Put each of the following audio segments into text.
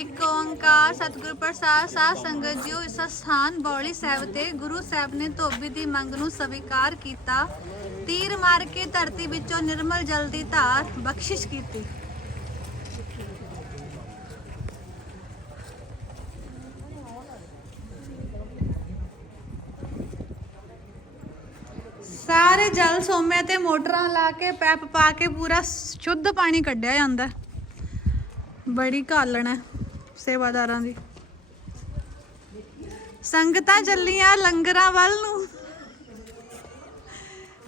ਇੱਕ ਓੰਕਾਰ ਸਤਿਗੁਰ ਪ੍ਰਸਾਦ ਸਾਧ ਸੰਗਤ ਜੀਓ, ਇਸ ਸਥਾਨ ਬੌਲੀ ਸਾਹਿਬ ਤੇ ਗੁਰੂ ਸਾਹਿਬ ਨੇ ਧੋਬੀ ਦੀ ਮੰਗ ਨੂੰ ਸਵੀਕਾਰ ਕੀਤਾ। ਤੀਰ ਮਾਰ ਕੇ ਧਰਤੀ ਵਿੱਚੋਂ ਨਿਰਮਲ ਜਲ ਦੀ ਧਾਰ ਬਖਸ਼ਿਸ਼ ਕੀਤੀ। ਸਾਰੇ ਜਲ ਸੋਮਿਆਂ ਤੇ ਮੋਟਰਾਂ ਲਾ ਕੇ ਪੈਪ ਪਾ ਕੇ ਪੂਰਾ ਸ਼ੁੱਧ ਪਾਣੀ ਕੱਢਿਆ ਜਾਂਦਾ। ਬੜੀ ਘਾਲਣ ਹੈ। ਸੇਵਾਦਾਰਾਂ ਦੀ। ਸੰਗਤਾਂ ਚੱਲੀਆਂ ਲੰਗਰਾਂ ਵੱਲ ਨੂੰ।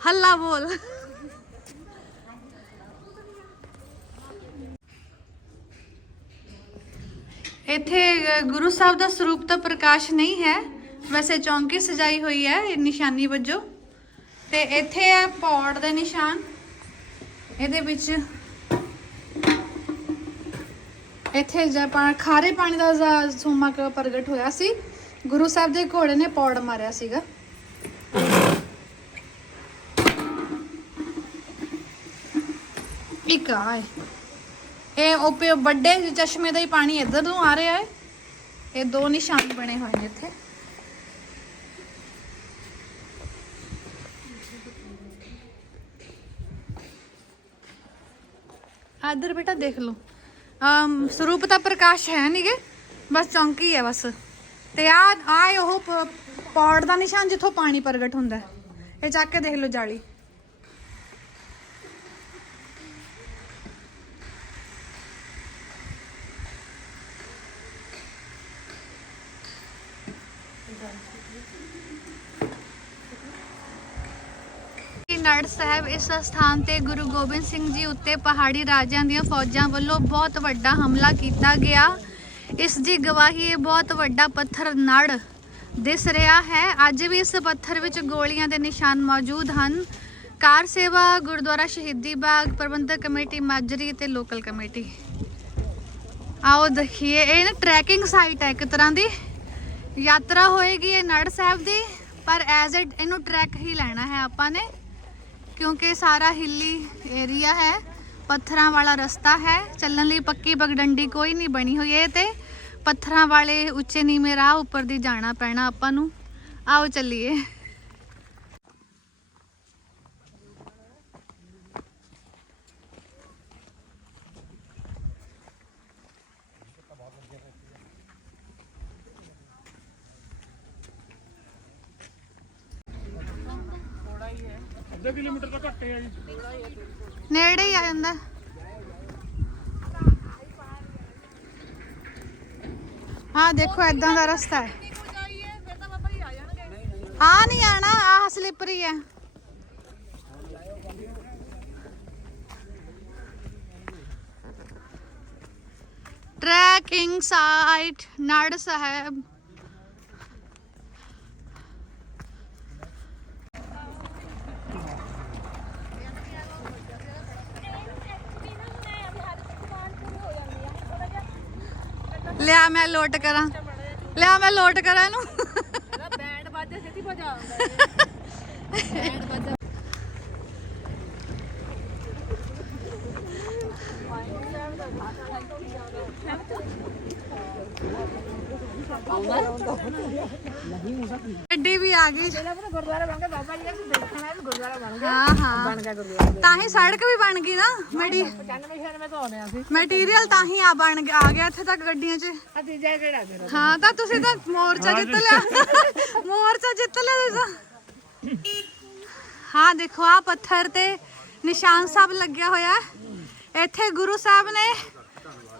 ਹੱਲਾ ਬੋਲ। ਇੱਥੇ ਗੁਰੂ ਸਾਹਿਬ ਦਾ ਸਰੂਪ ਤਾਂ ਪ੍ਰਕਾਸ਼ ਨਹੀਂ ਹੈ। ਵੈਸੇ ਚੌਂਕੀ ਸਜਾਈ ਹੋਈ ਹੈ ਇਹ ਨਿਸ਼ਾਨੀ ਵਜੋਂ। ਤੇ ਇੱਥੇ ਹੈ ਪੌੜ ਦੇ ਨਿਸ਼ਾਨ। ਇਹਦੇ ਵਿੱਚ ਇੱਥੇ ਜਦ ਖਾਰੇ ਪਾਣੀ ਦਾ ਜ਼- ਸੋਮਾ ਪ੍ਰਗਟ ਹੋਇਆ ਸੀ। ਗੁਰੂ ਸਾਹਿਬ ਦੇ ਘੋੜੇ ਨੇ ਪੌੜ ਮਾਰਿਆ ਸੀਗਾ। ਇੱਕ ਆ ਹੈ ਇਹ ਉਪੇ ਵੱਡੇ ਚਸ਼ਮੇ ਦਾ ਹੀ ਪਾਣੀ ਇੱਧਰ ਨੂੰ ਆ ਰਿਹਾ ਹੈ। ਇਹ ਦੋ ਨਿਸ਼ਾਨ ਬਣੇ ਹੋਏ ਨੇ ਇੱਥੇ। ਆਦਰ ਬੇਟਾ ਦੇਖ ਲਓ। ਅਮ, ਸਰੂਪ ਤਾਂ ਪ੍ਰਕਾਸ਼ ਹੈ ਨਹੀਂਗੇ ਬਸ ਚੌਂਕੀ ਹੈ ਬਸ ਤੇ ਆ ਆਏ ਉਹ ਪ- ਪੌੜ ਦਾ ਨਿਸ਼ਾਨ ਜਿੱਥੋਂ ਪਾਣੀ ਪ੍ਰਗਟ ਹੁੰਦਾ ਹੈ। ਇਹ ਚੱਕ ਕੇ ਦੇਖ ਲਓ ਜਾਲੀ ਨੜ ਸਾਹਿਬ ਇਸ ਸਥਾਨ ਤੇ ਗੁਰੂ ਗੋਬਿੰਦ ਸਿੰਘ ਜੀ ਉੱਤੇ ਪਹਾੜੀ ਰਾਜਿਆਂ ਦੀਆਂ ਫੌਜਾਂ ਵੱਲੋਂ ਬਹੁਤ ਵੱਡਾ ਹਮਲਾ ਕੀਤਾ ਗਿਆ। ਇਸ ਦੀ ਗਵਾਹੀ ਇਹ ਬਹੁਤ ਵੱਡਾ ਪੱਥਰ ਨੜ ਦਿਸ ਰਿਹਾ ਹੈ। ਅੱਜ ਵੀ ਇਸ ਪੱਥਰ ਵਿੱਚ ਗੋਲੀਆਂ ਦੇ ਨਿਸ਼ਾਨ ਮੌਜੂਦ ਹਨ। ਕਾਰ ਸੇਵਾ, ਗੁਰਦੁਆਰਾ ਸ਼ਹੀਦੀ ਬਾਗ, ਪ੍ਰਬੰਧਕ ਕਮੇਟੀ, ਮਾਜਰੀ ਤੇ ਲੋਕਲ ਕਮੇਟੀ। ਆਓ ਦੇਖੀਏ, ਇਹ ਨਾ ਟਰੈਕਿੰਗ ਸਾਈਟ ਹੈ ਇੱਕ ਤਰ੍ਹਾਂ ਦੀ। ਯਾਤਰਾ ਹੋਏਗੀ ਇਹ ਨੜ ਸਾਹਿਬ ਦੀ, ਪਰ ਐਜ਼ ਇਟ ਇਹਨੂੰ ਟਰੈਕ ਹੀ ਲੈਣਾ ਹੈ ਆਪਾਂ ਨੇ। ਕਿਉਂਕਿ ਸਾਰਾ ਹਿੱਲੀ ਏਰੀਆ ਹੈ, ਪੱਥਰਾਂ ਵਾਲਾ ਰਸਤਾ ਹੈ, ਚੱਲਣ ਲਈ ਪੱਕੀ ਪਗਡੰਡੀ ਕੋਈ ਨਹੀਂ ਬਣੀ ਹੋਈ ਹੈ ਤੇ ਪੱਥਰਾਂ ਵਾਲੇ ਉੱਚੇ ਨੀਵੇਂ ਰਾਹ ਉੱਪਰ ਦੀ ਜਾਣਾ ਪੈਣਾ ਆਪਾਂ ਨੂੰ। ਆਓ ਚੱਲੀਏ। ਅੱਧਾ ਕਿਲੋਮੀਟਰ ਤਾਂ ਘੱਟੇ ਆ ਜੀ। ਨੇੜੇ ਹੀ ਆ ਜਾਂਦਾ। ਹਾਂ ਦੇਖੋ ਐਦਾਂ ਦਾ ਰਸਤਾ ਹੈ। ਆ ਨਹੀਂ ਆਣਾ ਆਹ ਸਲਿੱਪਰੀ ਹੈ। Trekking site Nar Sahib. ਲਿਆ ਮੈਂ ਲੋਟ ਕਰਾਂ। ਲਿਆ ਮੈਂ ਲੋਟ ਕਰਾਂ ਇਹਨੂੰ। ਬੈਂਡ ਬਾਜਾ ਛੇਤੀ ਭਜਾ ਹੁੰਦਾ ਬੈਂਡ ਬਾਜਾ ਗੱਡੀ ਵੀ ਆ ਗਈ। ਪਹਿਲਾਂ ਆਪਣਾ ਗੁਰਦੁਆਰਾ ਬਣ ਗਿਆ ਬਾਬਾ ਜੀ ਦਾ ਦੇਖਣਾ ਵੀ ਗੁਰਦੁਆਰਾ ਬਣ ਗਿਆ। ਹਾਂ ਹਾਂ। ਬਣ ਗਿਆ ਗੁਰਦੁਆਰਾ। ਤਾਂ ਹੀ ਸੜਕ ਵੀ ਬਣ ਗਈ ਨਾ ਮੈਟੀ 95 96 ਤੋਂ ਆਉਂਦੇ ਆ ਅਸੀਂ। ਮਟੀਰੀਅਲ ਤਾਂ ਹੀ ਆ ਬਣ ਗਿਆ ਆ ਗਿਆ ਇੱਥੇ ਤੱਕ ਗੱਡੀਆਂ 'ਚ। ਆ ਤੀਜਾ ਕਿਹੜਾ ਫਿਰ ਹਾਂ ਤਾਂ ਤੁਸੀਂ ਤਾਂ ਮੋਰਚਾ ਜਿੱਤ ਲਿਆ। ਮੋਰਚਾ ਜਿੱਤ ਲਿਆ ਤੁਸੀਂ ਤਾਂ। ਹਾਂ ਦੇਖੋ ਆ ਪੱਥਰ ਤੇ ਨਿਸ਼ਾਨ ਸਾਹਿਬ ਲੱਗਿਆ ਹੋਇਆ। ਇੱਥੇ ਗੁਰੂ ਸਾਹਿਬ ਨੇ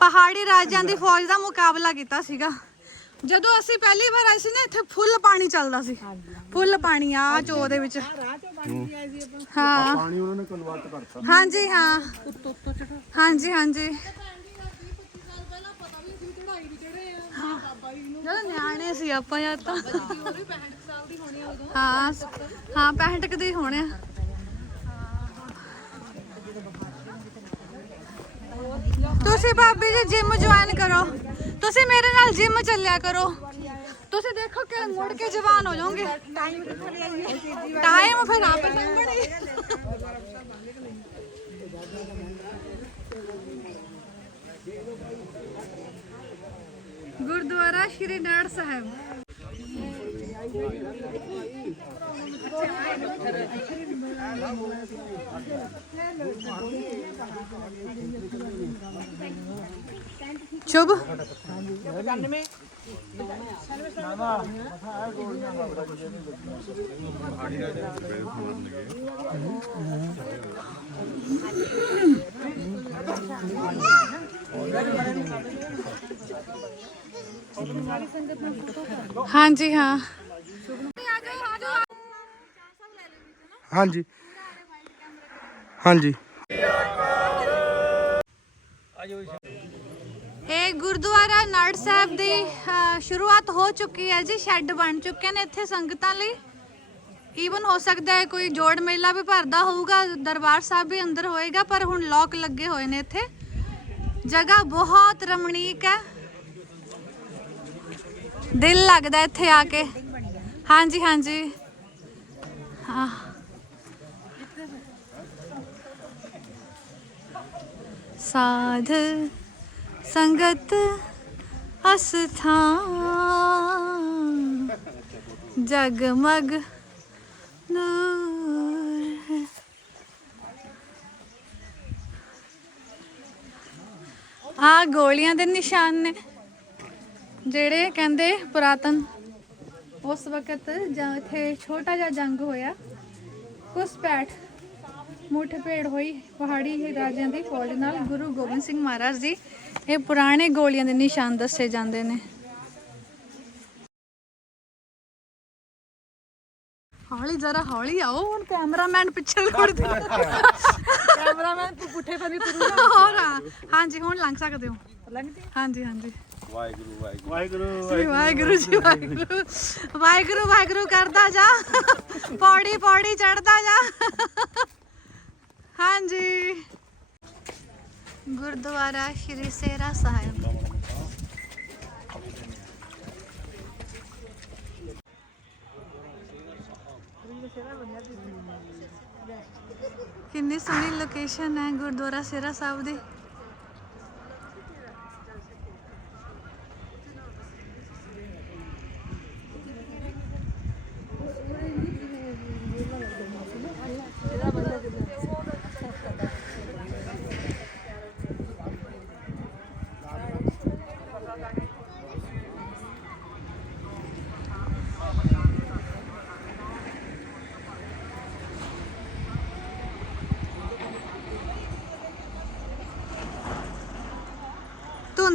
ਪਹਾੜੀ ਰਾਜਿਆਂ ਦੀ ਫੌਜ ਦਾ ਮੁਕਾਬਲਾ ਕੀਤਾ ਸੀਗਾ। ਜਦੋਂ ਅਸੀਂ ਪਹਿਲੀ ਵਾਰ ਆਏ ਸੀ ਨਾ ਇੱਥੇ ਫੁੱਲ ਪਾਣੀ ਚੱਲਦਾ ਸੀ। ਫੁੱਲ ਪਾਣੀ ਆ ਚੋ ਦੇ ਵਿੱਚ। ਰਾਹ ਚੋਂ ਪਾਣੀ ਦੀ ਆਈ ਸੀ ਆਪਾਂ। ਹਾਂ। ਪਾਣੀ ਉਹਨਾਂ ਨੇ ਕਨਵਰਟ ਕਰਤਾ। ਹਾਂਜੀ ਹਾਂ। ਉੱਤੋਂ ਉੱਤੋਂ ਚੜਾ ਹਾਂਜੀ ਹਾਂਜੀ। ਪਤਾ ਵੀ ਅਸੀਂ ਚੜਾਈ ਵੀ ਚੜੇ ਆ ਬਾਬਾ ਜੀ ਨੂੰ ਜਦੋਂ ਨਿਆਣੇ ਸੀ ਆਪਾਂ ਯਾਰ ਤਾਂ। ਹੋਰ ਵੀ 65 ਸਾਲ ਦੀ ਹੋਣੀ ਆ ਉਦੋਂ ਹਾਂ ਹਾਂ 65 ਕੁ ਦੇ ਹੀ ਹੋਣੇ ਆ। ਤੁਸੀਂ ਭਾਬੀ ਜੀ ਜਿਮ ਜੁਆਇਨ ਕਰੋ। ਤੁਸੀਂ ਮੇਰੇ ਨਾਲ ਜਿਮ ਚੱਲਿਆ ਕਰੋ। ਤੁਸੀਂ ਦੇਖੋ ਕਿ ਮੁੜ ਕੇ ਜਵਾਨ ਹੋ ਜਾਓਗੇ। ਟਾਈਮ ਟਾਈਮ ਫਿਰ ਆਪੇ ਸੰਭਣੀ ਗੁਰਦੁਆਰਾ ਸ਼੍ਰੀ ਨੜ ਸਾਹਿਬ। ਸ਼ੁਭ। ਹਾਂਜੀ ਹਾਂ। ਹਾਂਜੀ। ਹਾਂਜੀ। ਇਹ ਗੁਰਦੁਆਰਾ ਨੜ ਸਾਹਿਬ ਦੀ ਸ਼ੁਰੂਆਤ ਹੋ ਚੁੱਕੀ ਹੈ ਜੀ, ਸ਼ੈੱਡ ਬਣ ਚੁੱਕੇ ਨੇ ਇੱਥੇ ਸੰਗਤਾਂ ਲਈ। ਈਵਨ ਹੋ ਸਕਦਾ ਹੈ ਕੋਈ ਜੋੜ ਮੇਲਾ ਵੀ ਭਰਦਾ ਹੋਊਗਾ, ਦਰਬਾਰ ਸਾਹਿਬ ਵੀ ਅੰਦਰ ਹੋਏਗਾ, ਪਰ ਹੁਣ ਲੋਕ ਲੱਗੇ ਹੋਏ ਨੇ ਇੱਥੇ। ਜਗ੍ਹਾ ਬਹੁਤ ਰਮਣੀਕ ਹੈ। ਦਿਲ ਲੱਗਦਾ ਇੱਥੇ ਆ ਕੇ। ਹਾਂਜੀ ਹਾਂਜੀ। ਹਾਂ। ਸਾਧ ਸੰਗਤ ਅਸਥਾਨ ਜਗਮਗ ਨੂਰ। ਆ ਗੋਲੀਆਂ ਦੇ ਨਿਸ਼ਾਨ ਨੇ, ਜਿਹੜੇ ਕਹਿੰਦੇ ਪੁਰਾਤਨ ਉਸ ਵਕਤ ਜਾਂ ਇੱਥੇ ਛੋਟਾ ਜਿਹਾ ਜੰਗ ਹੋਇਆ। ਕੁਸਪੈਠ ਮੁੱਠਭੇੜ ਹੋਈ ਪਹਾੜੀ ਰਾਜਿਆਂ ਦੀ ਫੌਜ ਨਾਲ। ਗੁਰੂ ਗੋਬਿੰਦ ਸਿੰਘ ਮਹਾਰਾਜ ਜੀ ਇਹ ਪੁਰਾਣੇ ਗੋਲੀਆਂ ਦੇ ਨਿਸ਼ਾਨ ਦੱਸੇ ਜਾਂਦੇ ਨੇ। ਹੌਲੀ ਜਰਾ ਹੌਲੀ ਆਓ ਹੁਣ ਕੈਮਰਾਮੈਨ ਪਿੱਛੇ ਖੜ ਦੇ। ਕੈਮਰਾਮੈਨ ਪੁੱਠੇ ਫਨੀ ਤੁਰੂ ਹੋਰ ਹਾਂ। ਹਾਂਜੀ ਹੁਣ ਲੰਘ ਸਕਦੇ ਹੋ। ਹਾਂਜੀ ਹਾਂਜੀ। ਵਾਹਿਗੁਰੂ ਜੀ ਵਾਹਿਗੁਰੂ। ਜੀ ਵਾਹਿਗੁਰੂ। ਵਾਹਿਗੁਰੂ ਵਾਹਿਗੁਰੂ ਕਰਦਾ ਜਾ। ਪੌੜੀ ਪੌੜੀ ਚੜਦਾ ਜਾ। ਹਾਂਜੀ। ਗੁਰਦੁਆਰਾ ਸ਼੍ਰੀ ਸੇਰਾ ਸਾਹਿਬ। ਕਿੰਨੀ ਸੋਹਣੀ ਲੋਕੇਸ਼ਨ ਹੈ ਗੁਰਦੁਆਰਾ ਸੇਰਾ ਸਾਹਿਬ ਦੀ।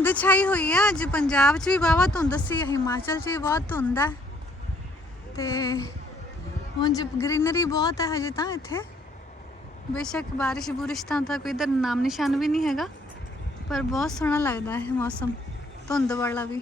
ਧੁੰਦ ਛਾਈ ਹੋਈ ਹੈ ਅੱਜ ਪੰਜਾਬ 'ਚ ਵੀ ਵਾਵਾ ਧੁੰਦ ਸੀ, ਹਿਮਾਚਲ 'ਚ ਵੀ ਬਹੁਤ ਧੁੰਦ ਹੈ ਤੇ ਉਂਝ ਗ੍ਰੀਨਰੀ ਬਹੁਤ ਹੈ ਹਜੇ ਤਾਂ ਇੱਥੇ। ਬੇਸ਼ੱਕ ਬਾਰਿਸ਼ ਬੁਰਿਸ਼ ਤਾਂ ਤਾਂ ਕੋਈ ਇਧਰ ਨਾਮ ਨਿਸ਼ਾਨ ਵੀ ਨਹੀਂ ਹੈਗਾ, ਪਰ ਬਹੁਤ ਸੋਹਣਾ ਲੱਗਦਾ ਹੈ ਮੌਸਮ, ਧੁੰਦ ਵਾਲਾ ਵੀ।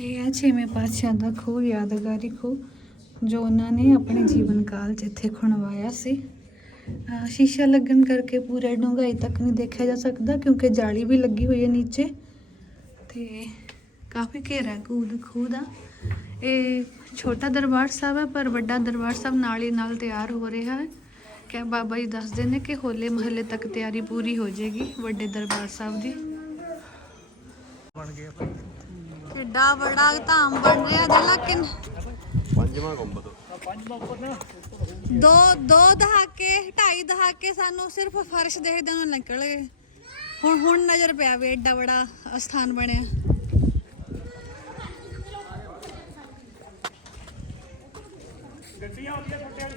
ਇਹ ਹੈ ਛੇਵੇਂ ਪਾਤਸ਼ਾਹ ਦਾ ਖੂਹ, ਯਾਦਗਾਰੀ ਖੂਹ, ਜੋ ਉਹਨਾਂ ਨੇ ਆਪਣੇ ਜੀਵਨ ਕਾਲ 'ਚ ਇੱਥੇ ਖਣਵਾਇਆ ਸੀ। ਸ਼ੀਸ਼ਾ ਲੱਗਣ ਕਰਕੇ ਪੂਰਾ ਡੂੰਘਾਈ ਤੱਕ ਨਹੀਂ ਦੇਖਿਆ ਜਾ ਸਕਦਾ, ਕਿਉਂਕਿ ਜਾਲੀ ਵੀ ਲੱਗੀ ਹੋਈ ਹੈ ਨੀਚੇ। ਤੇ ਕਾਫੀ ਘੇਰਾ ਕੂਦ ਖੂਹ ਦਾ ਇਹ ਛੋਟਾ ਦਰਬਾਰ ਸਾਹਿਬ ਹੈ, ਪਰ ਵੱਡਾ ਦਰਬਾਰ ਸਾਹਿਬ ਨਾਲ ਹੀ ਨਾਲ ਤਿਆਰ ਹੋ ਰਿਹਾ ਹੈ। ਕਿ ਬਾਬਾ ਜੀ ਦੱਸਦੇ ਨੇ ਕਿ ਹੋਲੇ ਮਹੱਲੇ ਤੱਕ ਤਿਆਰੀ ਪੂਰੀ ਹੋ ਜਾਏਗੀ ਵੱਡੇ ਦਰਬਾਰ ਸਾਹਿਬ ਦੀ। ਬਣ ਗਿਆ ਕਿੱਡਾ ਬੜਾ ਧਾਮ ਬਣ ਰਿਹਾ ਦੇਲਾ ਕਿੰਨ ਪੰਜਵਾਂ ਗੁੰਬਦ ਦੋ ਦੋ ਦਹਾਕੇ ਢਾਈ ਦਹਾਕੇ ਸਾਨੂੰ ਸਿਰਫ ਫਰਸ਼ ਦੇਖਦੇ ਨੂੰ ਨਿਕਲ ਗਏ। ਹੁਣ ਹੁਣ ਨਜ਼ਰ ਪਿਆ ਵੀ ਏਡਾ ਬੜਾ ਸਥਾਨ ਬਣਿਆ। ਗੱਡੀਆਂ ਆਉਂਦੀਆਂ ਛੋਟੀਆਂ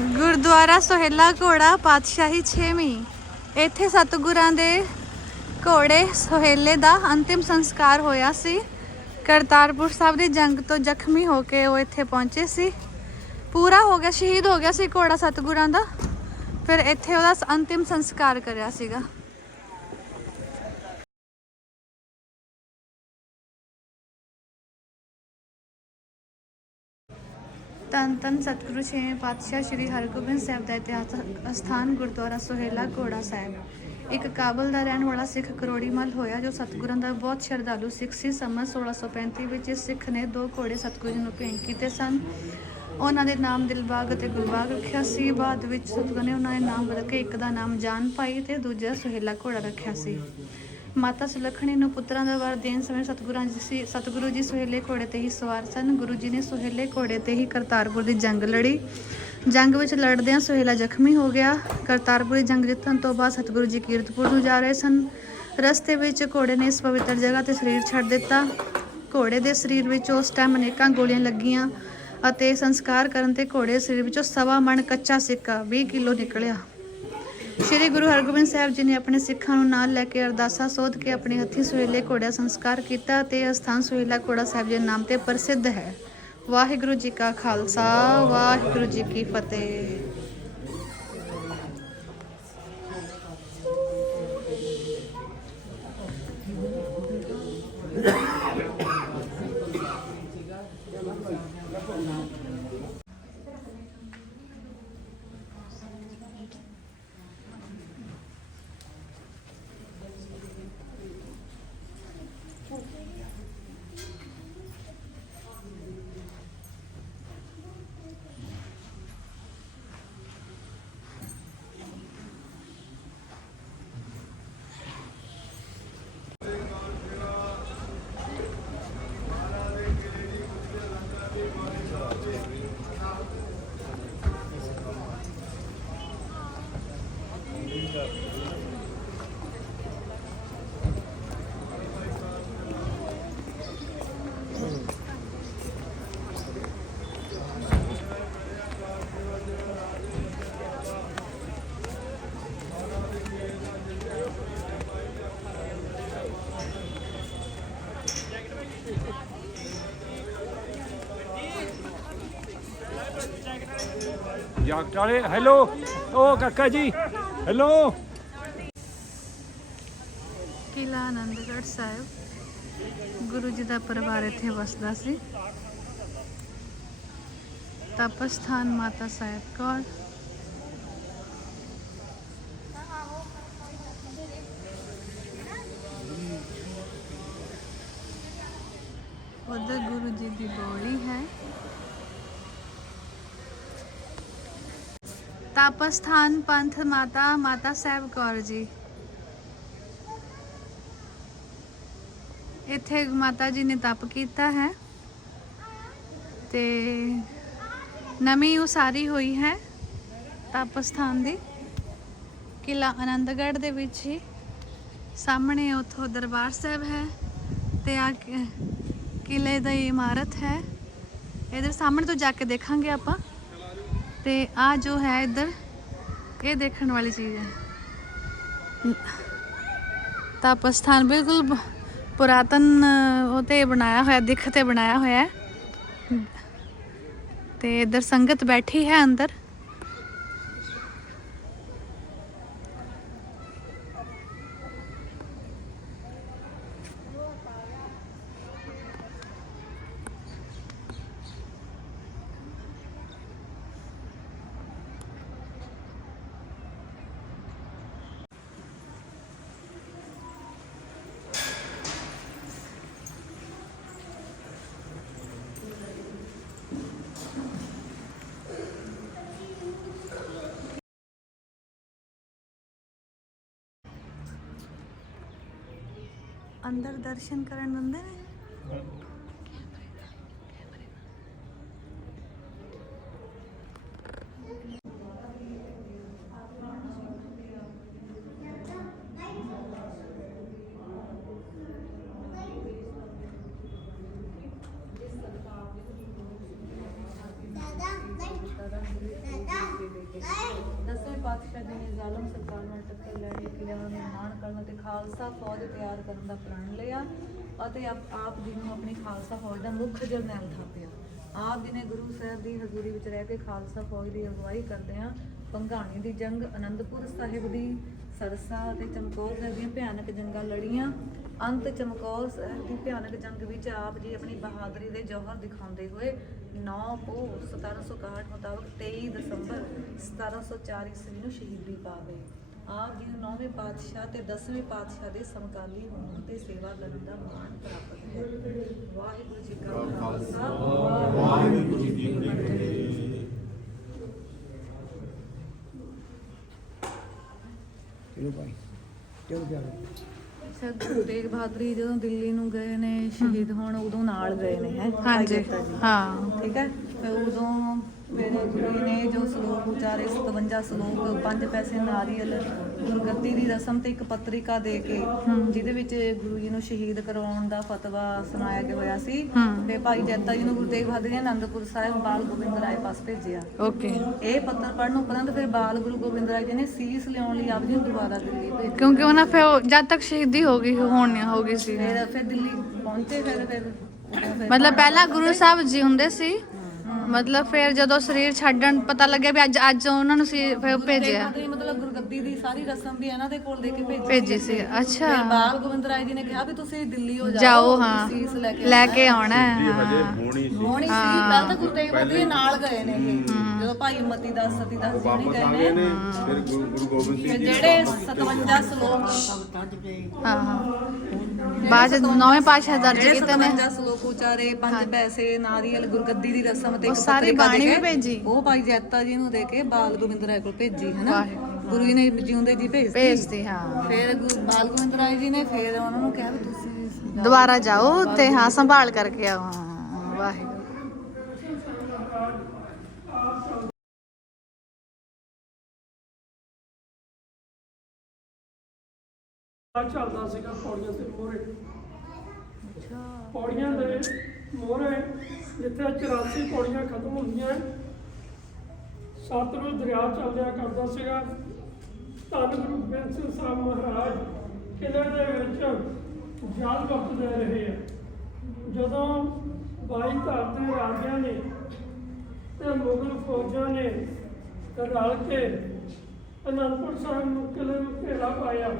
ਗੁਰਦੁਆਰਾ ਸੋਹਿਲਾ ਘੋੜਾ ਪਾਤਸ਼ਾਹੀ 6ਵੀਂ ਇੱਥੇ ਸਤਿਗੁਰਾਂ ਦੇ ਘੋੜੇ ਸੋਹਿਲੇ ਦਾ ਅੰਤਿਮ ਸੰਸਕਾਰ ਹੋਇਆ ਸੀ। ਕਰਤਾਰਪੁਰ ਸਾਹਿਬ ਦੀ ਜੰਗ ਤੋਂ ਜ਼ਖਮੀ ਹੋ ਕੇ ਉਹ ਇੱਥੇ ਪਹੁੰਚੇ ਸੀ। ਪੂਰਾ ਹੋ ਗਿਆ, ਸ਼ਹੀਦ ਹੋ ਗਿਆ ਸੀ ਘੋੜਾ ਸਤਿਗੁਰਾਂ ਦਾ। ਫਿਰ ਇੱਥੇ ਉਹਦਾ ਅੰਤਿਮ ਸੰਸਕਾਰ ਕਰਿਆ ਸੀਗਾ। ਧੰਨ ਧੰਨ ਸਤਿਗੁਰੂ ਛੇਵੇਂ ਪਾਤਸ਼ਾਹ ਸ੍ਰੀ ਹਰਗੋਬਿੰਦ ਸਾਹਿਬ ਦਾ ਇਤਿਹਾਸਕ ਅਸਥਾਨ ਗੁਰਦੁਆਰਾ ਸੋਹੇਲਾ ਘੋੜਾ ਸਾਹਿਬ। ਇੱਕ ਕਾਬਲ ਦਾ ਰਹਿਣ ਵਾਲਾ ਸਿੱਖ ਕਰੋੜੀਮਲ ਹੋਇਆ ਜੋ ਸਤਿਗੁਰਾਂ ਦਾ ਬਹੁਤ ਸ਼ਰਧਾਲੂ ਸਿੱਖ ਸੀ। ਸੰਮਤ 1635 ਵਿੱਚ ਇਸ ਸਿੱਖ ਨੇ ਦੋ ਘੋੜੇ ਸਤਿਗੁਰੂ ਜੀ ਨੂੰ ਭੇਂਟ ਕੀਤੇ ਸਨ। ਉਹਨਾਂ ਦੇ ਨਾਮ ਦਿਲਬਾਗ ਅਤੇ ਗੁਲਬਾਗ ਰੱਖਿਆ ਸੀ। ਬਾਅਦ ਵਿੱਚ ਸਤਿਗੁਰਾਂ ਨੇ ਉਹਨਾਂ ਦੇ ਨਾਮ ਬਦਲ ਕੇ ਇੱਕ ਦਾ ਨਾਮ ਜਾਨ ਭਾਈ ਤੇ ਦੂਜਾ ਸੁਹੇਲਾ ਘੋੜਾ ਰੱਖਿਆ ਸੀ। ਮਾਤਾ ਸੁਲੱਖਣੀ ਨੂੰ ਪੁੱਤਰਾਂ ਦਾ ਵਰ ਦੇਣ ਸਮੇਂ ਸਤਿਗੁਰਾਂ ਜੀ ਸੀ ਸਤਿਗੁਰੂ ਜੀ ਸੁਹੇਲੇ ਘੋੜੇ ਤੇ ਹੀ ਸਵਾਰ ਸਨ। ਗੁਰੂ ਜੀ ਨੇ ਸੁਹੇਲੇ ਘੋੜੇ ਤੇ ਹੀ ਕਰਤਾਰਪੁਰ ਦੀ ਜੰਗ ਲੜੀ। ਜੰਗ ਵਿੱਚ ਲੜਦਿਆਂ ਸੁਹੇਲਾ ਜ਼ਖਮੀ ਹੋ ਗਿਆ। ਕਰਤਾਰਪੁਰ ਦੀ ਜੰਗ ਜਿੱਤਣ ਤੋਂ ਬਾਅਦ ਸਤਿਗੁਰੂ ਜੀ ਕੀਰਤਪੁਰ ਨੂੰ ਜਾ ਰਹੇ ਸਨ। ਰਸਤੇ ਵਿੱਚ ਘੋੜੇ ਨੇ ਇਸ ਪਵਿੱਤਰ ਜਗ੍ਹਾ ਤੇ ਸਰੀਰ ਛੱਡ ਦਿੱਤਾ। ਘੋੜੇ ਦੇ ਸਰੀਰ ਵਿੱਚ ਉਸ ਟਾਈਮ ਅਨੇਕਾਂ ਗੋਲੀਆਂ ਲੱਗੀਆਂ ਅਤੇ ਸੰਸਕਾਰ ਕਰਨ ਤੇ ਘੋੜੇ ਸਰੀਰ ਵਿੱਚੋਂ ਸਵਾ ਮਣ ਕੱਚਾ ਸਿੱਕਾ 20 ਕਿਲੋ ਨਿਕਲਿਆ। ਸ਼੍ਰੀ ਗੁਰੂ ਹਰਗੋਬਿੰਦ ਸਾਹਿਬ ਜੀ ਨੇ ਆਪਣੇ ਸਿੱਖਾਂ ਨੂੰ ਨਾਲ ਲੈ ਕੇ ਅਰਦਾਸਾ ਸੋਧ ਕੇ ਆਪਣੇ ਹੱਥੀਂ ਸੁਹੇਲੇ ਘੋੜਾ ਸੰਸਕਾਰ ਕੀਤਾ ਤੇ ਅਸਥਾਨ ਸੁਹੇਲਾ ਘੋੜਾ ਸਾਹਿਬ ਜੀ ਦੇ ਨਾਮ ਤੇ ਪ੍ਰਸਿੱਧ ਹੈ। ਵਾਹਿਗੁਰੂ ਜੀ ਕਾ ਖਾਲਸਾ, ਵਾਹਿਗੁਰੂ ਜੀ ਕੀ ਫਤਿਹ। ਜਾਗਟ ਵਾਲੇ ਹੈਲੋ ਓ ਕਾਕਾ ਜੀ ਹੈਲੋ ਕਿਲਾ ਆਨੰਦਗੜ੍ਹ ਸਾਹਿਬ। ਗੁਰੂ ਜੀ ਦਾ ਪਰਿਵਾਰ ਇੱਥੇ ਵਸਦਾ ਸੀ। ਤਪਸਥਾਨ ਮਾਤਾ ਸਾਹਿਬ ਕੌਰ ਉਧਰ ਗੁਰੂ ਜੀ ਦੀ ਬੋਲੀ ਹੈ ਤਪਸਥਾਨ ਪੰਥ ਮਾਤਾ ਮਾਤਾ ਸਾਹਿਬ ਕੌਰ ਜੀ। ਇੱਥੇ ਮਾਤਾ ਜੀ ਨੇ ਤਪ ਕੀਤਾ ਹੈ ਤੇ ਨਵੀਂ ਉਸਾਰੀ ਹੋਈ ਹੈ ਤਪ ਸਥਾਨ ਦੀ। ਕਿਲਾ ਆਨੰਦਗੜ੍ਹ ਦੇ ਵਿੱਚ ਹੀ ਸਾਹਮਣੇ ਉਥੋਂ ਦਰਬਾਰ ਸਾਹਿਬ ਹੈ ਤੇ ਆ ਕਿਲੇ ਦੀ ਇਮਾਰਤ ਹੈ। ਇਧਰ ਸਾਹਮਣੇ ਤੋਂ ਜਾ ਕੇ ਦੇਖਾਂਗੇ ਆਪਾਂ। ਤੇ ਆ ਜੋ ਹੈ ਇੱਧਰ, ਇਹ ਦੇਖਣ ਵਾਲੀ ਚੀਜ਼ ਹੈ। ਤਪ ਸਥਾਨ ਬਿਲਕੁਲ ਪੁਰਾਤਨ ਉਹ ਤੇ ਬਣਾਇਆ ਹੋਇਆ, ਦਿੱਖ ਤੇ ਬਣਾਇਆ ਹੋਇਆ ਹੈ। ਤੇ ਇੱਧਰ ਸੰਗਤ ਬੈਠੀ ਹੈ ਅੰਦਰ। ਅੰਦਰ ਦਰਸ਼ਨ ਕਰਨ ਦਿੰਦੇ ਨੇ ਦਸਵੇਂ ਪਾਤਸ਼ਾਹ ਜੀ ਨੇ ਜ਼ਾਲਮ ਸਰਕਾਰ ਨਾਲ ਟੱਕਰ ਲੈਣੀ ਕਿਲਿਆਂ ਦਾ ਨਿਰਮਾਣ ਕਰਨ ਅਤੇ ਖਾਲਸਾ ਫੌਜ ਤਿਆਰ ਕਰਨ ਦਾ ਪ੍ਰਣ ਲਿਆ ਅਤੇ ਆਪ ਆਪ ਜੀ ਨੂੰ ਆਪਣੀ ਖਾਲਸਾ ਫੌਜ ਦਾ ਮੁੱਖ ਜਰਨੈਲ ਥਾਪਿਆ। ਆਪ ਜੀ ਨੇ ਗੁਰੂ ਸਾਹਿਬ ਦੀ ਹਜ਼ੂਰੀ ਵਿੱਚ ਰਹਿ ਕੇ ਖਾਲਸਾ ਫੌਜ ਦੀ ਅਗਵਾਈ ਕਰਦਿਆਂ ਪੰਘਾਣੀ ਦੀ ਜੰਗ ਅਨੰਦਪੁਰ ਸਾਹਿਬ ਦੀ ਸਰਸਾ ਅਤੇ ਚਮਕੌਰ ਸਾਹਿਬ ਦੀਆਂ ਭਿਆਨਕ ਜੰਗਾਂ ਲੜੀਆਂ। ਅੰਤ ਚਮਕੌਰ ਸਾਹਿਬ ਦੀ ਭਿਆਨਕ ਜੰਗ ਵਿੱਚ ਆਪ ਜੀ ਆਪਣੀ ਬਹਾਦਰੀ ਦੇ ਜੌਹਰ ਦਿਖਾਉਂਦੇ ਹੋਏ 9 ਪੋ 1761 ਮੁਤਾਬਕ 23 ਦਸੰਬਰ 1704 ਈਸਵੀ ਨੂੰ ਸ਼ਹੀਦੀ ਪਾ ਗਏ। ਆਪ ਜੀ ਨੂੰ ਨੌਵੇਂ ਪਾਤਸ਼ਾਹ ਤੇ 10ਵੇਂ ਪਾਤਸ਼ਾਹ ਦੇ ਸਮਕਾਲੀ ਹੋਣ ਤੇ ਸੇਵਾ ਕਰਨ ਦਾ ਮਾਣ ਪ੍ਰਾਪਤ ਹੈ। ਵਾਹਿਗੁਰੂ ਜੀ ਕਾ ਖਾਲਸਾ। ਵਾਹਿਗੁਰੂ ਜੀ ਕੀ ਫਤਿਹ। ਸ਼ਾਇਦ ਗੁਰੂ ਤੇਗ ਬਹਾਦਰ ਜੀ ਜਦੋਂ ਦਿੱਲੀ ਨੂੰ ਗਏ ਨੇ ਸ਼ਹੀਦ ਹੋਣ ਉਦੋਂ ਨਾਲ ਗਏ ਨੇ ਹੈ? ਹਾਂਜੀ। ਹਾਂ। ਠੀਕ ਹੈ। ਉਦੋਂ ਮੇਰੇ ਗੁਰੂ ਨੇ ਜੋ ਸ਼ਲੋਕ ਉਚਾਰੇ 57 ਸ਼ਲੋਕ ਪੰਜ ਪੈਸੇ ਨਾਰੀਅਲ ਗੁਰਗੱਦੀ ਦੀ ਰਸਮ ਤੇ ਇੱਕ ਪੱਤਰਿਕਾ ਦੇ ਕੇ ਜਿਹਦੇ ਵਿੱਚ ਗੁਰੂ ਜੀ ਨੂੰ ਸ਼ਹੀਦ ਕਰਵਾਉਣ ਦਾ ਫਤਵਾ ਸੁਣਾਇਆ ਗਿਆ ਹੋਇਆ ਸੀ। ਤੇ ਭਾਈ ਜੈਤਾ ਜੀ ਨੂੰ ਗੁਰੂ ਤੇਗ ਬਹਾਦਰ ਜੀ ਨੇ ਆਨੰਦਪੁਰ ਸਾਹਿਬ ਬਾਲ ਗੋਬਿੰਦ ਰਾਏ ਪਾਸ ਭੇਜਿਆ। ਓਕੇ। ਇਹ ਪੱਤਰ ਪੜ੍ਹਨ ਉਪਰੰਤ ਫਿਰ ਬਾਲ ਗੁਰੂ ਗੋਬਿੰਦ ਰਾਏ ਜੀ ਨੇ ਸੀਸ ਲਿਆਉਣ ਲਈ ਆਪ ਜੀ ਨੂੰ ਦੁਬਾਰਾ ਦਿੱਲੀ ਭੇਜਿਆ ਕਿਉਂਕਿ ਉਹਨਾਂ ਫਿਰ ਜਦ ਤੱਕ ਸ਼ਹੀਦੀ ਹੋ ਗਈ ਹੋਣੀ ਹੋ ਗਈ ਸੀ। ਫਿਰ ਫਿਰ ਦਿੱਲੀ ਪਹੁੰਚੇ ਫਿਰ ਫਿਰ ਮਤਲਬ ਪਹਿਲਾਂ ਗੁਰੂ ਸਾਹਿਬ ਜੀ ਹੁੰਦੇ ਸੀ ਮਤਲਬ ਫਿਰ ਜਦੋਂ ਸਰੀਰ ਛੱਡਣ ਪਤਾ ਲੱਗਿਆ ਵੀ ਅੱਜ ਅੱਜ ਉਹਨਾਂ ਨੂੰ ਸੀ ਫਿਰ ਭੇਜਿਆ। ਤੇ ਮਤਲਬ ਗੁਰਗੱਦੀ ਦੀ ਸਾਰੀ ਰਸਮ ਵੀ ਇਹਨਾਂ ਦੇ ਕੋਲ ਦੇ ਕੇ ਭੇਜੀ ਭੇਜੀ ਸੀ। ਅੱਛਾ। ਫਿਰ ਬਾਲ ਗੋਬਿੰਦ ਰਾਏ ਜੀ ਨੇ ਕਿਹਾ ਵੀ ਤੁਸੀਂ ਦਿੱਲੀ ਹੋ ਜਾਓ ਹਾਂ। ਸੀਸ ਲੈ ਕੇ ਲੈ ਕੇ ਆਉਣਾ ਹੈ। ਜੀ ਹਜੇ ਹਾਂ। ਹੋਣੀ ਸੀ। ਹੋਣੀ ਸੀ। ਪਹਿਲਾਂ ਤਾਂ ਗੁਰੂ ਤੇਗ ਬਹਾਦਰ ਜੀ ਨਾਲ ਗਏ ਨੇ ਇਹ। ਜਦੋਂ ਭਾਈ ਮਤੀ ਦਾਸ ਸਤੀ ਦਾਸ ਜੀ ਵਾਪਸ ਆ ਨਹੀਂ ਗਏ ਗਏ ਨੇ ਨੇ ਫਿਰ ਗੁਰੂ ਗੁਰੂ ਗੋਬਿੰਦ ਸਿੰਘ ਫਿਰ ਜੀ ਜਿਹੜੇ 57 ਸ਼ਲੋਕ ਹਾਂ ਹਾਂ। ਬਾਅਦ ਚ ਨੌਵੇਂ ਪਾਤਸ਼ਾਹ ਦਰਜ ਜਿਹੜੇ ਕੀਤੇ ਨੇ। 57 ਸ਼ਲੋਕ ਉਚਾਰੇ ਪੰਜ ਪੈਸੇ ਨਾਰੀਅਲ ਗੁਰਗੱਦੀ ਦੀ ਰਸਮ ਤੇ ਉਹ ਸਾਰੀ ਪੱਤਰਿਕਾ ਦੇ ਵੀ ਕੇ, ਭੇਜੀ। ਉਹ ਭਾਈ ਜੈਤਾ ਜੀ ਨੂੰ ਦੇ ਕੇ ਬਾਲ ਗੋਬਿੰਦ ਰਾਏ ਕੋਲ ਭੇਜੀ ਹੈ ਨਾ ਵਾਹਿਗੁਰੂ। ਗੁਰੂ ਜੀ ਨੇ ਜਿਉਂਦੇ ਜੀ ਭੇਜਤੀ। ਭੇਜਦੀ ਹਾਂ। ਫਿਰ ਬਾਲ ਗੋਬਿੰਦ ਰਾਏ ਜੀ ਨੇ ਫਿਰ ਉਹਨਾਂ ਨੂੰ ਕਿਹਾ ਵੀ ਤੁਸੀਂ ਜਾਓ। ਦੁਬਾਰਾ ਜਾਓ ਤੇ ਹਾਂ ਸੰਭਾਲ ਕਰਕੇ ਆਓ ਹਾਂ ਵਾਹਿਗੁਰੂ। ਚੱਲਦਾ ਸੀਗਾ ਪੌੜੀਆਂ ਤੇ ਮੋਰੇ ਪੌੜੀਆਂ ਦੇ ਮੋਹਰੇ ਜਿੱਥੇ 84 ਪੌੜੀਆਂ ਖਤਮ ਹੁੰਦੀਆਂ ਸਤਲੁਜ ਦਰਿਆ ਚੱਲਿਆ ਕਰਦਾ ਸੀਗਾ। ਧੰਨ ਗੁਰੂ ਗੋਬਿੰਦ ਸਿੰਘ ਸਾਹਿਬ ਮਹਾਰਾਜ ਕਿਲੇ ਦੇ ਵਿੱਚ ਜਲ ਵਰਤਦੇ ਰਹੇ ਆ। ਜਦੋਂ ਬਾਈ ਧਰ ਦੇ ਰਾਜਿਆਂ ਨੇ ਤੇ ਮੁਗਲ ਫੌਜਾਂ ਨੇ ਰਲ ਕੇ ਅਨੰਦਪੁਰ ਸਾਹਿਬ ਨੂੰ ਕਿਲੇ ਨੂੰ ਘੇਰਾ ਪਾਇਆ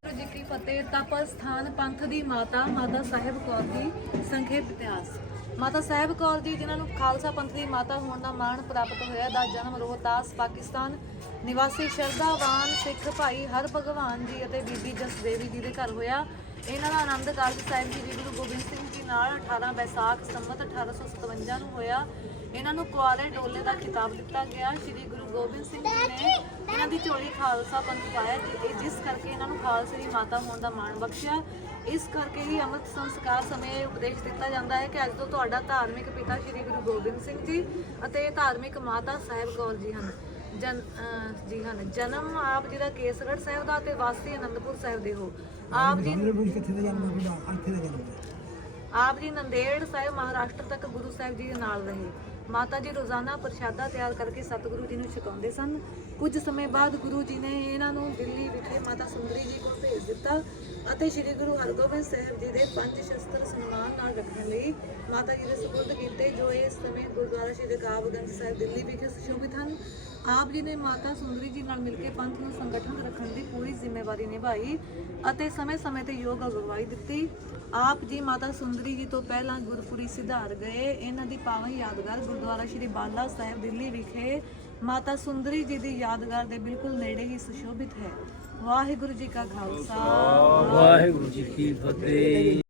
ਵਾਹਿਗੁਰੂ ਜੀ ਕੀ ਫਤਿਹ ਤਪ ਸਥਾਨ ਪੰਥ ਦੀ ਮਾਤਾ ਮਾਤਾ ਸਾਹਿਬ ਕੌਰ ਦੀ ਸੰਖੇਪ ਇਤਿਹਾਸ। ਮਾਤਾ ਸਾਹਿਬ ਕੌਰ ਜੀ, ਜਿਨ੍ਹਾਂ ਨੂੰ ਖਾਲਸਾ ਪੰਥ ਦੀ ਮਾਤਾ ਹੋਣ ਦਾ ਮਾਣ ਪ੍ਰਾਪਤ ਹੋਇਆ, ਦਾ ਜਨਮ ਰੋਹਤਾਸ, ਪਾਕਿਸਤਾਨ। ਨਿਵਾਸੀ ਸ਼ਰਧਾਵਾਨ ਸਿੱਖ ਭਾਈ ਹਰ ਭਗਵਾਨ ਜੀ ਅਤੇ ਬੀਬੀ ਜਸਦੇਵੀ ਜੀ ਦੇ ਘਰ ਹੋਇਆ। ਇਹਨਾਂ ਦਾ ਆਨੰਦ ਕਾਰਜ ਸਾਹਿਬ ਜੀ ਗੁਰੂ ਗੋਬਿੰਦ ਸਿੰਘ ਜੀ ਨਾਲ 18 ਵੈਸਾਖ ਸੰਮਤ 1857 ਨੂੰ ਹੋਇਆ। ਇਹਨਾਂ ਨੂੰ ਕੁਆਰੇ ਡੋਲੇ ਦਾ ਖਿਤਾਬ ਦਿੱਤਾ ਗਿਆ। ਸ੍ਰੀ ਗੁਰੂ ਗੁਰੂ ਗੋਬਿੰਦ ਸਿੰਘ ਜੀ ਨੇ ਇਹਨਾਂ ਦੀ ਝੋਲੀ ਖਾਲਸਾ ਪੰਥ ਪਾਇਆ ਜਿਸ ਕਰਕੇ ਇਹਨਾਂ ਨੂੰ ਖਾਲਸੇ ਦੀ ਮਾਤਾ ਹੋਣ ਦਾ ਮਾਣ ਬਖਸ਼ਿਆ। ਇਸ ਕਰਕੇ ਹੀ ਅੰਮ੍ਰਿਤ ਸੰਸਕਾਰ ਸਮੇਂ ਉਪਦੇਸ਼ ਦਿੱਤਾ ਜਾਂਦਾ ਹੈ ਕਿ ਅੱਜ ਤੋਂ ਤੁਹਾਡਾ ਧਾਰਮਿਕ ਪਿਤਾ ਸ੍ਰੀ ਗੁਰੂ ਗੋਬਿੰਦ ਸਿੰਘ ਜੀ ਅਤੇ ਧਾਰਮਿਕ ਮਾਤਾ ਸਾਹਿਬ ਕੌਰ ਜੀ ਹਨ। ਜਨ ਜੀ ਹਨ। ਜਨਮ ਆਪ ਜੀ ਦਾ ਕੇਸਗੜ੍ਹ ਸਾਹਿਬ ਦਾ ਤੇ ਵਾਸੀ ਅਨੰਦਪੁਰ ਸਾਹਿਬ ਦੇ ਹੋ। ਆਪ ਜੀ ਕਿੱਥੇ ਦਾ ਜਨਮ ਹੈ ਤੁਹਾਡਾ ਇੱਥੇ ਦਾ ਜਨਮ ਹੈ। ਆਪ ਜੀ ਨੰਦੇੜ ਸਾਹਿਬ ਮਹਾਰਾਸ਼ਟਰ ਤੱਕ ਗੁਰੂ ਸਾਹਿਬ ਜੀ ਦੇ ਨਾਲ ਰਹੇ। ਮਾਤਾ ਜੀ ਰੋਜ਼ਾਨਾ ਪ੍ਰਸ਼ਾਦਾ ਤਿਆਰ ਕਰਕੇ ਸਤਿਗੁਰੂ ਜੀ ਨੂੰ ਛਕਾਉਂਦੇ ਸਨ। ਕੁਝ ਸਮੇਂ ਬਾਅਦ ਗੁਰੂ ਜੀ ਨੇ ਇਹਨਾਂ ਨੂੰ ਦਿੱਲੀ ਵਿਖੇ ਮਾਤਾ ਸੁੰਦਰੀ ਜੀ ਕੋਲ ਭੇਜ ਦਿੱਤਾ ਅਤੇ ਸ੍ਰੀ ਗੁਰੂ ਹਰਗੋਬਿੰਦ ਸਾਹਿਬ ਜੀ ਦੇ ਪੰਜ ਸ਼ਸਤਰ ਸਨਮਾਨ ਨਾਲ ਰੱਖਣ ਲਈ ਮਾਤਾ ਜੀ ਦੇ ਸਪੁਰਦ ਕੀਤੇ ਜੋ ਇਸ ਸਮੇਂ ਗੁਰਦੁਆਰਾ ਸ੍ਰੀ ਰਕਾਬਗੰਜ ਸਾਹਿਬ ਦਿੱਲੀ ਵਿਖੇ ਸੁਸ਼ੋਭਿਤ ਹਨ। ਆਪ ਜੀ ਨੇ ਮਾਤਾ ਸੁੰਦਰੀ ਜੀ ਨਾਲ ਮਿਲ ਕੇ ਪੰਥ ਨੂੰ ਸੰਗਠਨ ਰੱਖਣ ਦੀ ਪੂਰੀ ਜ਼ਿੰਮੇਵਾਰੀ ਨਿਭਾਈ ਅਤੇ ਸਮੇਂ-ਸਮੇਂ ਤੇ ਯੋਗ ਅਗਵਾਈ ਦਿੱਤੀ। ਆਪ ਜੀ ਮਾਤਾ ਸੁੰਦਰੀ ਜੀ ਤੋਂ ਪਹਿਲਾਂ ਗੁਰਪੁਰੀ ਸਿਧਾਰ ਗਏ। ਇਹਨਾਂ ਦੀ ਪਾਵਨ ਯਾਦਗਾਰ ਗੁਰਦੁਆਰਾ ਸ਼੍ਰੀ ਬਾਲਾ ਸਾਹਿਬ, ਦਿੱਲੀ ਵਿਖੇ ਮਾਤਾ ਸੁੰਦਰੀ ਜੀ ਦੀ ਯਾਦਗਾਰ ਦੇ ਬਿਲਕੁਲ ਨੇੜੇ ਹੀ ਸੁਸ਼ੋਭਿਤ ਹੈ। ਵਾਹਿਗੁਰੂ ਜੀ ਕਾ ਖਾਲਸਾ। ਵਾਹਿਗੁਰੂ ਜੀ ਕੀ ਫਤਿਹ।